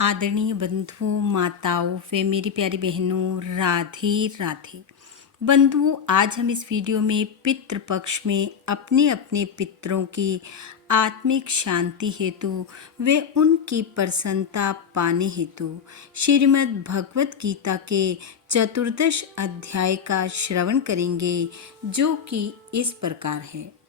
आदरणीय बंधुओं, माताओं व मेरी प्यारी बहनों, राधे राधे। बंधुओं, आज हम इस वीडियो में पितृपक्ष में अपने अपने पितरों की आत्मिक शांति हेतु व उनकी प्रसन्नता पाने हेतु श्रीमद् भगवत गीता के चतुर्दश अध्याय का श्रवण करेंगे, जो कि इस प्रकार है।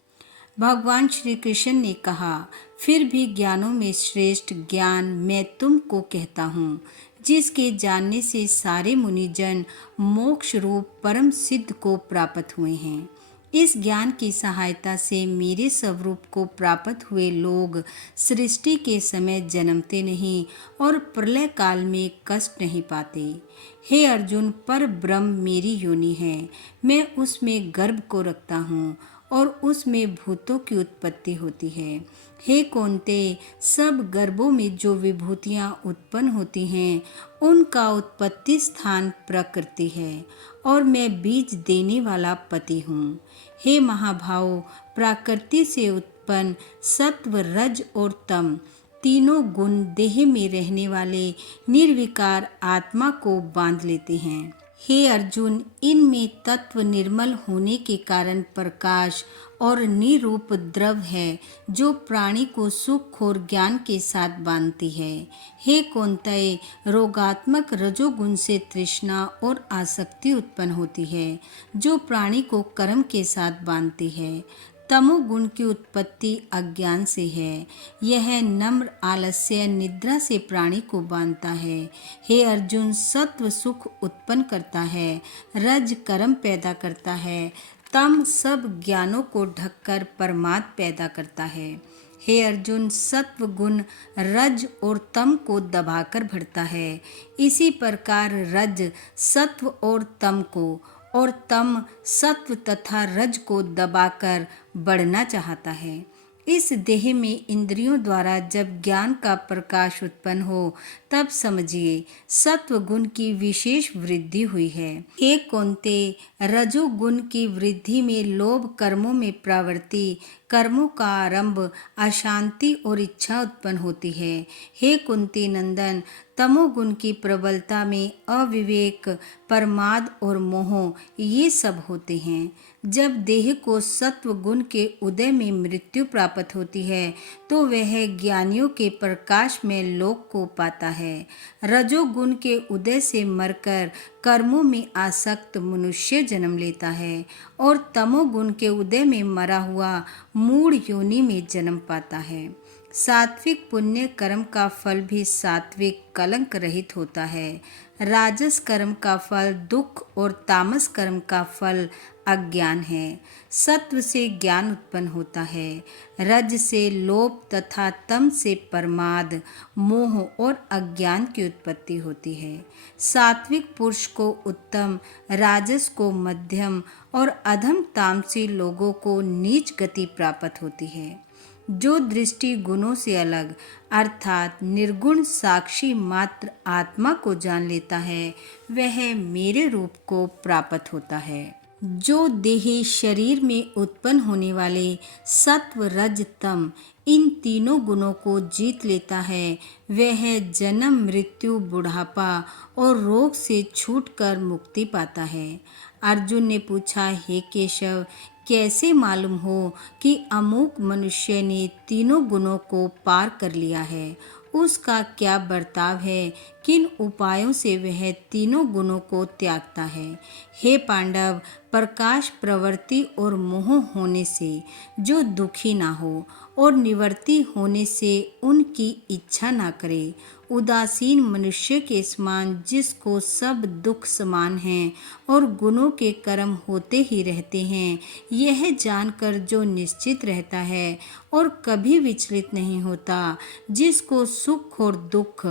भगवान श्री कृष्ण ने कहा, फिर भी ज्ञानों में श्रेष्ठ ज्ञान मैं तुमको कहता हूँ, जिसके जानने से सारे मुनिजन मोक्ष रूप परम सिद्ध को प्राप्त हुए हैं। इस ज्ञान की सहायता से मेरे स्वरूप को प्राप्त हुए लोग सृष्टि के समय जन्मते नहीं और प्रलय काल में कष्ट नहीं पाते। हे अर्जुन, पर ब्रह्म मेरी योनि है, मैं उसमें गर्भ को रखता हूँ और उसमें भूतों की उत्पत्ति होती है। हे कौन्ते, सब गर्भों में जो विभूतियाँ उत्पन्न होती हैं, उनका उत्पत्ति स्थान प्रकृति है और मैं बीज देने वाला पति हूँ। हे महाभाव, प्रकृति से उत्पन्न सत्व, रज और तम तीनों गुण देह में रहने वाले निर्विकार आत्मा को बांध लेते हैं। हे अर्जुन, इनमें तत्व निर्मल होने के कारण प्रकाश और निरूप द्रव है, जो प्राणी को सुख और ज्ञान के साथ बांधती है। हे कौन्तेय, रोगात्मक रजोगुण से तृष्णा और आसक्ति उत्पन्न होती है, जो प्राणी को कर्म के साथ बांधती है। तमोगुण की उत्पत्ति अज्ञान से है, यह नम्र आलस्य निद्रा से प्राणी को बांधता है। हे अर्जुन, सत्व सुख उत्पन्न करता है, रज कर्म पैदा करता है, तम सब ज्ञानों को ढककर परमार्थ पैदा करता है। हे अर्जुन, सत्व गुण रज और तम को दबाकर भरता है, इसी प्रकार रज सत्व और तम को और तम सत्व तथा रज को दबाकर बढ़ना चाहता है। इस देह में इंद्रियों द्वारा जब ज्ञान का प्रकाश उत्पन्न हो, तब समझिए सत्व गुण की विशेष वृद्धि हुई है। हे कौन्ते, रजोगुण की वृद्धि में लोभ, कर्मों में प्रवृत्ति, कर्मों का आरंभ, अशांति और इच्छा उत्पन्न होती है। हे कुंती नंदन, तमोगुण की प्रबलता में अविवेक, प्रमाद और मोह ये सब होते हैं। जब देह को सत्व गुण के उदय में मृत्यु प्राप्त होती है, तो वह ज्ञानियों के प्रकाश में लोक को पाता है। रजोगुण के उदय से मरकर कर्मों में आसक्त मनुष्य जन्म लेता है और तमोगुण के उदय में मरा हुआ मूढ़ योनि में जन्म पाता है। सात्विक पुण्य कर्म का फल भी सात्विक कलंक रहित होता है। राजस कर्म का फल दुख और तामस कर्म का फल अज्ञान है। सत्व से ज्ञान उत्पन्न होता है, रज से लोभ तथा तम से प्रमाद, मोह और अज्ञान की उत्पत्ति होती है। सात्विक पुरुष को उत्तम, राजस को मध्यम और अधम तामसी लोगों को नीच गति प्राप्त होती है। जो दृष्टि गुणों से अलग अर्थात निर्गुण साक्षी मात्र आत्मा को जान लेता है, वह मेरे रूप को प्राप्त होता है। जो देही शरीर में उत्पन्न होने वाले सत्व, रज, तम इन तीनों गुणों को जीत लेता है, वह जन्म, मृत्यु, बुढ़ापा और रोग से छूटकर मुक्ति पाता है। अर्जुन ने पूछा, हे केशव, कैसे मालूम हो कि अमुक मनुष्य ने तीनों गुणों को पार कर लिया है? उसका क्या बर्ताव है? किन उपायों से वह तीनों गुणों को त्यागता है? हे पांडव, प्रकाश, प्रवृत्ति और मोह होने से जो दुखी ना हो और निवृत्ति होने से उनकी इच्छा ना करे, उदासीन मनुष्य के समान जिसको सब दुख समान हैं और गुणों के कर्म होते ही रहते हैं, यह जानकर जो निश्चित रहता है और कभी विचलित नहीं होता, जिसको सुख और दुख,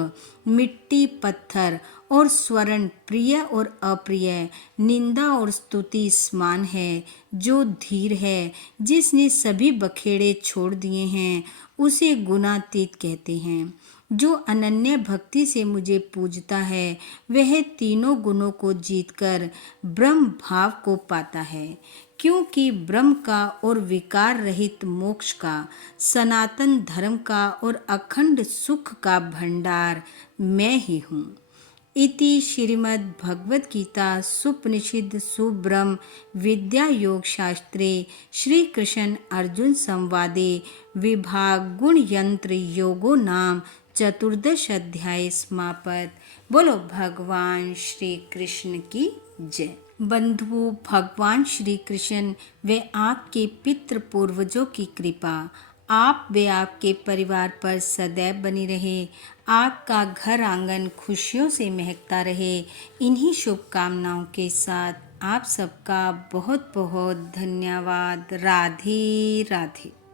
मिट्टी, पत्थर और स्वर्ण, प्रिय और अप्रिय, निंदा और स्तुति समान है, जो धीर है, जिसने सभी बखेड़े छोड़ दिए हैं, उसे गुणातीत कहते हैं। जो अनन्य भक्ति से मुझे पूजता है, वह तीनों गुणों को जीतकर ब्रह्म भाव को पाता है। क्योंकि ब्रह्म का और विकार रहित मोक्ष का, सनातन धर्म का और अखंड सुख का भंडार मैं ही हूँ। इति श्रीमद् भगवद गीता सुपनिषद सुब्रह्म विद्या योग शास्त्रे श्री कृष्ण अर्जुन संवादे विभाग गुण यंत्र योगो नाम चतुर्दश अध्याय समापत। बोलो भगवान श्री कृष्ण की जय। बंधुओं, भगवान श्री कृष्ण व आपके पितृ पूर्वजों की कृपा आप व आपके परिवार पर सदैव बनी रहे। आपका घर आंगन खुशियों से महकता रहे। इन्हीं शुभकामनाओं के साथ आप सबका बहुत बहुत धन्यवाद। राधे राधे।